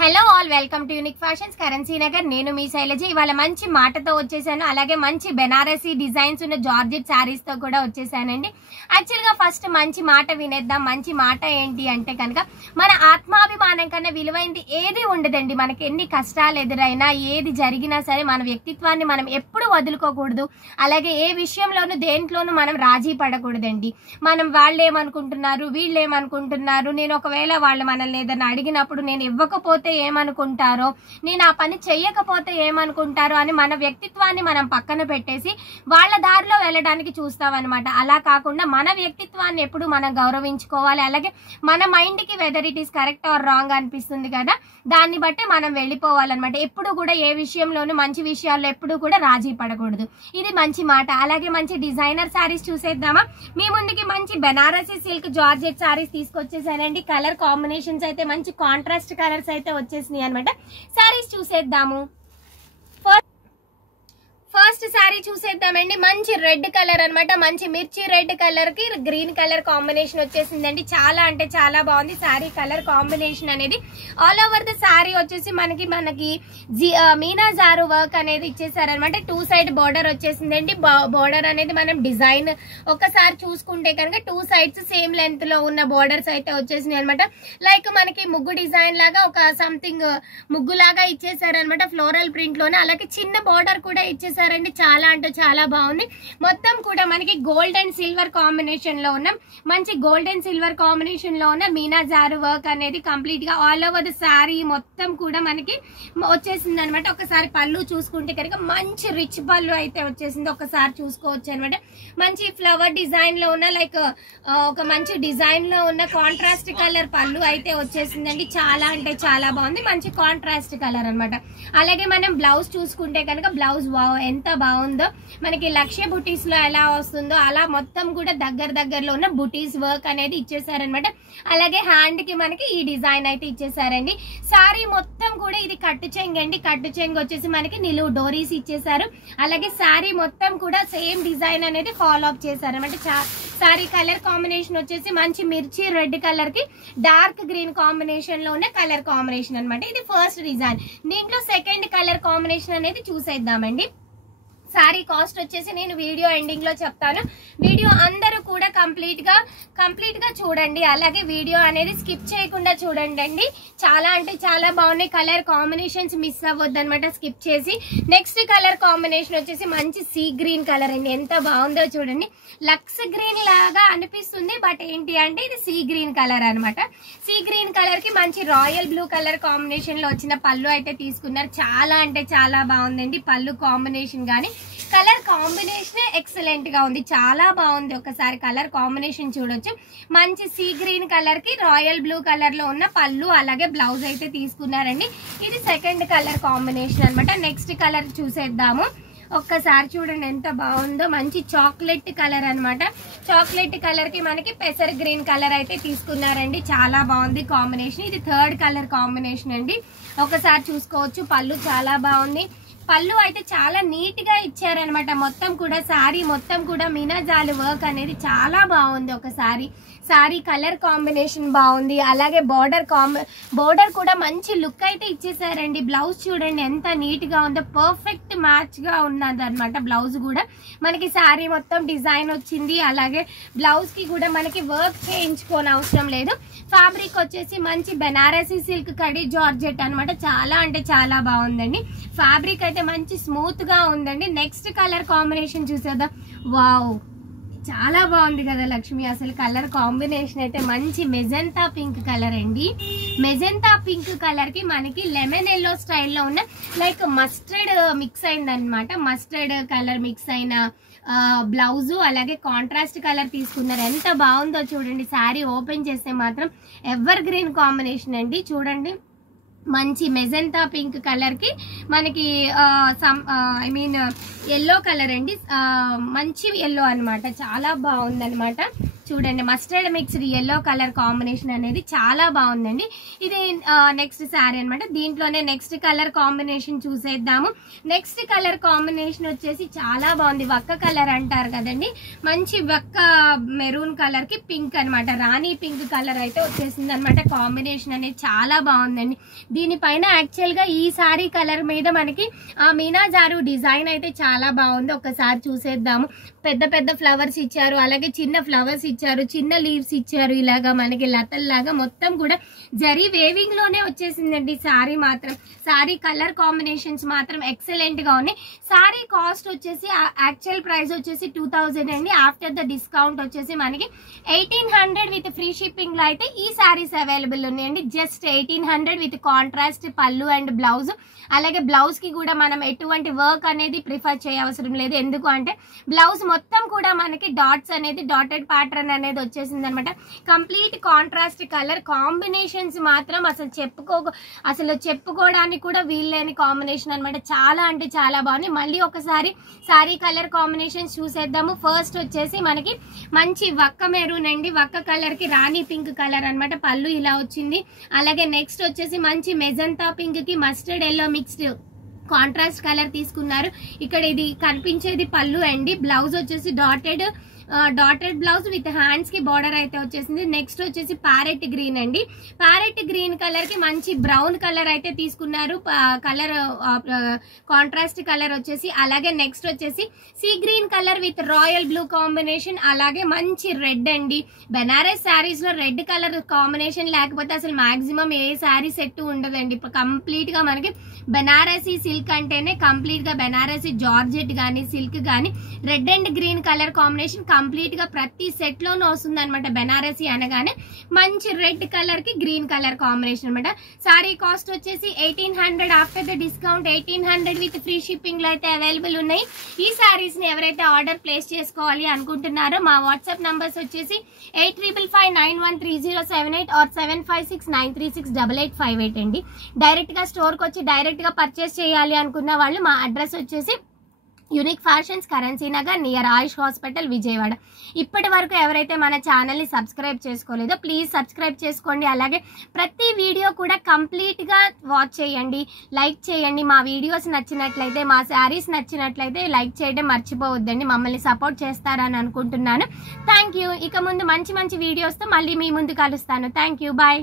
Hello all, welcome to unique fashions currency Nagar. నేను మీ శైలజ. ఇవాళ మంచి మాటతో వచ్చేసాను. అలాగే మంచి బెనారసీ డిజైన్స్ ఉన్న జార్జెట్ శారీస్ తో కూడా వచ్చేసానండి. యాక్చువల్ గా ఫస్ట్ మంచి మాట వినేద్దాం. మంచి మాట ఏంటి అంటే కనుక, మన ఆత్మాభిమానం కన్నా విలువైంది ఏది ఉండదండి. మనకి ఎన్ని కష్టాలు ఎదురైనా, ఏది జరిగినా సరే మన వ్యక్తిత్వాన్ని మనం ఎప్పుడు వదులుకోకూడదు. అలాగే ఏ విషయంలోనూ దేంట్లోనూ మనం రాజీ పడకూడదండి. మనం వాళ్ళు ఏమనుకుంటున్నారు, వీళ్ళు ఏమనుకుంటున్నారు, నేను ఒకవేళ వాళ్ళు మనల్ని ఏదైనా అడిగినప్పుడు నేను ఇవ్వకపోతే ఏమనుకుంటారో, నేను ఆ పని చెయ్యకపోతే ఏమనుకుంటారో అని మన వ్యక్తిత్వాన్ని మనం పక్కన పెట్టేసి వాళ్ళ దారిలో వెళ్ళడానికి చూస్తామన్నమాట. అలా కాకుండా మన వ్యక్తిత్వాన్ని ఎప్పుడు మనం గౌరవించుకోవాలి. అలాగే మన మైండ్ కి whether it is correct or wrong అనిపిస్తుంది కదా, దాన్ని బట్టి మనం వెళ్ళిపోవాలన్నమాట. ఎప్పుడు కూడా ఏ విషయంలోనూ మంచి విషయాల్లో ఎప్పుడు కూడా రాజీ పడకూడదు. ఇది మంచి మాట. అలాగే మంచి డిజైనర్ శారీస్ చూసేద్దామా. మీ ముందుకి మంచి బెనారసీ సిల్క్ జార్జెట్ శారీస్ తీసుకొచ్చేసానండి. కలర్ కాంబినేషన్స్ అయితే మంచి కాంట్రాస్ట్ కలర్స్ అయితే వచ్చేసినాయి అనమాట. శారీస్ చూసేద్దాము. ఫస్ట్ శారీ చూసేద్దామండి. మంచి రెడ్ కలర్ అనమాట. మంచి మిర్చి రెడ్ కలర్ కి గ్రీన్ కలర్ కాంబినేషన్ వచ్చేసిందండి. చాలా అంటే చాలా బాగుంది శారీ కలర్ కాంబినేషన్ అనేది. ఆల్ ఓవర్ ద శారీ వచ్చేసి మనకి మీనా జారు వర్క్ అనేది ఇచ్చేసారనమాట. 2 సైడ్ బోర్డర్ వచ్చేసిందండి. బోర్డర్ అనేది మనం డిజైన్ ఒకసారి చూసుకుంటే కనుక 2 సైడ్స్ సేమ్ లెంత్ లో ఉన్న బోర్డర్స్ అయితే వచ్చేసినాయి అనమాట. లైక్ మనకి ముగ్గు డిజైన్ లాగా ఒక సంథింగ్ ముగ్గు లాగా ఇచ్చేసారనమాట ఫ్లోరల్ ప్రింట్ లోనే. అలాగే చిన్న బోర్డర్ కూడా ఇచ్చేసారు. చాలా అంటే చాలా బాగుంది. మొత్తం కూడా మనకి గోల్డ్ అండ్ సిల్వర్ కాంబినేషన్ లో ఉన్న మంచి గోల్డ్ అండ్ సిల్వర్ కాంబినేషన్ లో ఉన్న మీనా జారు వర్క్ అనేది కంప్లీట్ గా ఆల్ ఓవర్ ద శారీ మొత్తం కూడా మనకి వచ్చేసింది అనమాట. ఒకసారి పళ్ళు చూసుకుంటే కనుక మంచి రిచ్ పళ్ళు అయితే వచ్చేసింది. ఒకసారి చూసుకోవచ్చు అనమాట. మంచి ఫ్లవర్ డిజైన్ లో ఉన్న లైక్ ఒక మంచి డిజైన్ లో ఉన్న కాంట్రాస్ట్ కలర్ పళ్ళు అయితే వచ్చేసిందండి. చాలా అంటే చాలా బాగుంది. మంచి కాంట్రాస్ట్ కలర్ అనమాట. అలాగే మనం బ్లౌజ్ చూసుకుంటే కనుక బ్లౌజ్ ఎంత బాగుందో, మనకి లక్ష్య బుటీస్ లో ఎలా వస్తుందో అలా మొత్తం కూడా దగ్గరలో ఉన్న బుటీస్ వర్క్ అనేది ఇచ్చేసారనమాట. అలాగే హ్యాండ్ కి మనకి ఈ డిజైన్ అయితే ఇచ్చేసారండి. శారీ మొత్తం కూడా ఇది కట్టు చెంగు అండి. కట్టు చెంగు వచ్చేసి మనకి నిలువు డోరీస్ ఇచ్చేసారు. అలాగే శారీ మొత్తం కూడా సేమ్ డిజైన్ అనేది ఫాలో అప్ చేశారనమాట. శారీ కలర్ కాంబినేషన్ వచ్చేసి మంచి మిర్చి రెడ్ కలర్ కి డార్క్ గ్రీన్ కాంబినేషన్ లో ఉన్న కలర్ కాంబినేషన్ అనమాట. ఇది ఫస్ట్ డిజైన్. దీంట్లో సెకండ్ కలర్ కాంబినేషన్ అనేది చూసేద్దామండి. శారీ కాస్ట్ వచ్చేసి నేను వీడియో ఎండింగ్ లో చెప్తాను. వీడియో అందరూ కూడా కంప్లీట్ గా చూడండి. అలాగే వీడియో అనేది స్కిప్ చేయకుండా చూడండి అండి. చాలా అంటే చాలా బాగున్నాయి. కలర్ కాంబినేషన్స్ మిస్ అవ్వద్దు అనమాట స్కిప్ చేసి. నెక్స్ట్ కలర్ కాంబినేషన్ వచ్చేసి మంచి సీ గ్రీన్ కలర్ అండి. ఎంత బాగుందో చూడండి. లక్స్ గ్రీన్ లాగా అనిపిస్తుంది, బట్ ఏంటి అంటే ఇది సీ గ్రీన్ కలర్ అనమాట. సీ గ్రీన్ కలర్ కి మంచి రాయల్ బ్లూ కలర్ కాంబినేషన్ లో వచ్చిన పళ్ళు అయితే తీసుకున్నారు. చాలా అంటే చాలా బాగుందండి. పళ్ళు కాంబినేషన్ గానీ కలర్ కాంబినేషన్ ఎక్సలెంట్ గా ఉంది. చాలా బాగుంది. ఒకసారి కలర్ కాంబినేషన్ చూడొచ్చు. మంచి సీ గ్రీన్ కలర్ కి రాయల్ బ్లూ కలర్ లో ఉన్న పళ్ళు అలాగే బ్లౌజ్ అయితే తీసుకున్నారండి. ఇది సెకండ్ కలర్ కాంబినేషన్ అనమాట. నెక్స్ట్ కలర్ చూసేద్దాము. ఒక్కసారి చూడండి ఎంత బాగుందో. మంచి చాక్లెట్ కలర్ అనమాట. చాక్లెట్ కలర్ కి మనకి పెసర్ గ్రీన్ కలర్ అయితే తీసుకున్నారండి. చాలా బాగుంది కాంబినేషన్. ఇది థర్డ్ కలర్ కాంబినేషన్ అండి. ఒకసారి చూసుకోవచ్చు. పళ్ళు చాలా బాగుంది. పళ్ళు అయితే చాలా నీట్ గా ఇచ్చారనమాట. మొత్తం కూడా శారీ మొత్తం కూడా మీనా జాలు వర్క్ అనేది చాలా బాగుంది. ఒకసారి శారీ కలర్ కాంబినేషన్ బాగుంది. అలాగే బోర్డర్ కూడా మంచి లుక్ అయితే ఇచ్చేసారండి. బ్లౌజ్ చూడండి ఎంత నీట్ గా ఉందో. పర్ఫెక్ట్ మ్యాచ్ గా ఉన్నది అనమాట. బ్లౌజ్ కూడా మనకి శారీ మొత్తం డిజైన్ వచ్చింది. అలాగే బ్లౌజ్ కి కూడా మనకి వర్క్ చేయించుకోని అవసరం లేదు. ఫ్యాబ్రిక్ వచ్చేసి మంచి బెనారసీ సిల్క్ కడి జార్జెట్ అనమాట. చాలా అంటే చాలా బాగుందండి. ఫ్యాబ్రిక్ అయితే మంచి స్మూత్ గా ఉందండి. నెక్స్ట్ కలర్ కాంబినేషన్ చూసేద్దాం. వావ్, చాలా బాగుంది కదా లక్ష్మి. అసలు కలర్ కాంబినేషన్ అయితే మంచి మెజెంతా పింక్ కలర్ అండి. మెజెంతా పింక్ కలర్ కి మనకి లెమన్ ఎల్లో స్టైల్లో ఉన్న లైక్ మస్టర్డ్ మిక్స్ అయింది అనమాట. మస్టర్డ్ కలర్ మిక్స్ అయిన బ్లౌజు అలాగే కాంట్రాస్ట్ కలర్ తీసుకున్నారు. ఎంత బాగుందో చూడండి. శారీ ఓపెన్ చేస్తే మాత్రం ఎవర్ గ్రీన్ కాంబినేషన్ అండి. చూడండి మంచి మెజెంతా పింక్ కలర్ కి మనకి ఎల్లో కలర్ అండి. మంచి ఎల్లో అనమాట. చాలా బాగుంది అనమాట. చూడండి mustard mixed yellow colour combination అనేది చాలా బాగుందండి. ఇది నెక్స్ట్ శారీ అన్నమాట. దీంట్లోనే నెక్స్ట్ కలర్ కాంబినేషన్ చూసేద్దాము. నెక్స్ట్ కలర్ కాంబినేషన్ వచ్చేసి చాలా బాగుంది. వక్క కలర్ అంటారు కదండి, మంచి వక్క మెరూన్ కలర్ కి పింక్ అనమాట, రాణి పింక్ కలర్ అయితే వచ్చేసింది అనమాట. కాంబినేషన్ అనేది చాలా బాగుందండి. దీనిపైన యాక్చువల్ గా ఈ సారీ కలర్ మీద మనకి ఆ మీనాజారు డిజైన్ అయితే చాలా బాగుంది. ఒకసారి చూసేద్దాము. పెద్ద పెద్ద ఫ్లవర్స్ ఇచ్చారు, అలాగే చిన్న ఫ్లవర్స్ ఇచ్చారు, చిన్న లీవ్స్ ఇచ్చారు, ఇలాగా మనకి లతల్లాగా మొత్తం కూడా జరీ వేవింగ్ లోనే వచ్చేసిందండి. సారీ మాత్రం, సారీ కలర్ కాంబినేషన్స్ మాత్రం ఎక్సలెంట్ గా ఉన్నాయి. సారీ కాస్ట్ వచ్చేసి యాక్చువల్ ప్రైస్ వచ్చేసి 2000 అండి. ఆఫ్టర్ ద డిస్కౌంట్ వచ్చేసి మనకి 1800 విత్ ఫ్రీ షిప్పింగ్ లో అయితే ఈ సారీస్ అవైలబుల్ ఉన్నాయండి. జస్ట్ 1800 విత్ కాంట్రాస్ట్ పళ్ళు అండ్ బ్లౌజ్. అలాగే బ్లౌజ్ కి కూడా మనం ఎటువంటి వర్క్ అనేది ప్రిఫర్ చేయవసరం లేదు. ఎందుకు అంటే బ్లౌజ్ మొత్తం కూడా మనకి డాట్స్ అనేది డాటెడ్ ప్యాటర్న్ అనేది వచ్చేసింది అనమాట. కంప్లీట్ కాంట్రాస్ట్ కలర్ కాంబినేషన్స్ మాత్రం అసలు చెప్పుకోవడానికి కూడా వీల్లేని కాంబినేషన్ అనమాట. చాలా అంటే చాలా బాగుంది. మళ్ళీ ఒకసారి సారీ కలర్ కాంబినేషన్స్ చూసేద్దాము. ఫస్ట్ వచ్చేసి మనకి మంచి వక్క మెరూన్ అండి, వక్క కలర్ కి రాణి పింక్ కలర్ అనమాట. పళ్ళు ఇలా వచ్చింది. అలాగే నెక్స్ట్ వచ్చేసి మంచి మెజంతా పింక్ కి mustard yellow mixed contrast colour తీసుకున్నారు. ఇక్కడ ఇది కనిపించేది పళ్ళు అండి. బ్లౌజ్ వచ్చేసి డాటెడ్ బ్లౌజ్ విత్ హ్యాండ్స్ కి బార్డర్ అయితే వచ్చేసింది. నెక్స్ట్ వచ్చేసి ప్యారెట్ గ్రీన్ అండి. ప్యారెట్ గ్రీన్ కలర్ కి మంచి బ్రౌన్ కలర్ అయితే తీసుకున్నారు. కలర్ కాంట్రాస్ట్ కలర్ వచ్చేసి, అలాగే నెక్స్ట్ వచ్చేసి sea green colour with royal blue combination, అలాగే మంచి రెడ్ అండి. బెనారస్ శారీస్ లో రెడ్ కలర్ కాంబినేషన్ లేకపోతే అసలు మాక్సిమం ఏ శారీ సెట్ ఉండదండి. కంప్లీట్ గా మనకి బెనారసీ సిల్క్ అంటేనే కంప్లీట్ గా బెనారసీ జార్జెట్ గానీ సిల్క్ గానీ red and green colour combination complete గా ప్రతి సెట్ లోనూ వస్తుంది అనమాట. బెనారసీ అనగానే మంచి రెడ్ కలర్ కి గ్రీన్ కలర్ కాంబినేషన్ అనమాట. సారీ కాస్ట్ వచ్చేసి 1800. After the discount 1800 with free shipping లో అయితే అవైలబుల్ ఉన్నాయి. ఈ సారీస్ ని ఎవరైతే ఆర్డర్ ప్లేస్ చేసుకోవాలి అనుకుంటున్నారో మా వాట్సాప్ నంబర్స్ వచ్చేసి 8555913078 ఆర్ 7569368858 అండి. డైరెక్ట్ గా స్టోర్ కి వచ్చి డైరెక్ట్ గా పర్చేస్ చేయాలి అనుకున్న వాళ్ళు మా అడ్రస్ వచ్చేసి unique fashions, currency Nagar, near Ayush hospital, Vijayawada. ఇప్పటి వరకు ఎవరైతే మన ఛానల్ ని సబ్స్క్రైబ్ చేసుకోలేదో ప్లీజ్ సబ్స్క్రైబ్ చేసుకోండి. అలాగే ప్రతి వీడియో కూడా కంప్లీట్ గా వాచ్ చేయండి, లైక్ చేయండి. మా వీడియోస్ నచ్చినట్లయితే, మా శారీస్ నచ్చినట్లయితే లైక్ చేయడం మర్చిపోవద్దండి. మమ్మల్ని సపోర్ట్ చేస్తారని అనుకుంటున్నాను. Thank you. ఇక ముందు మంచి మంచి వీడియోస్ తో మళ్ళీ మీ ముందు కలుస్తాను. Thank you. బాయ్.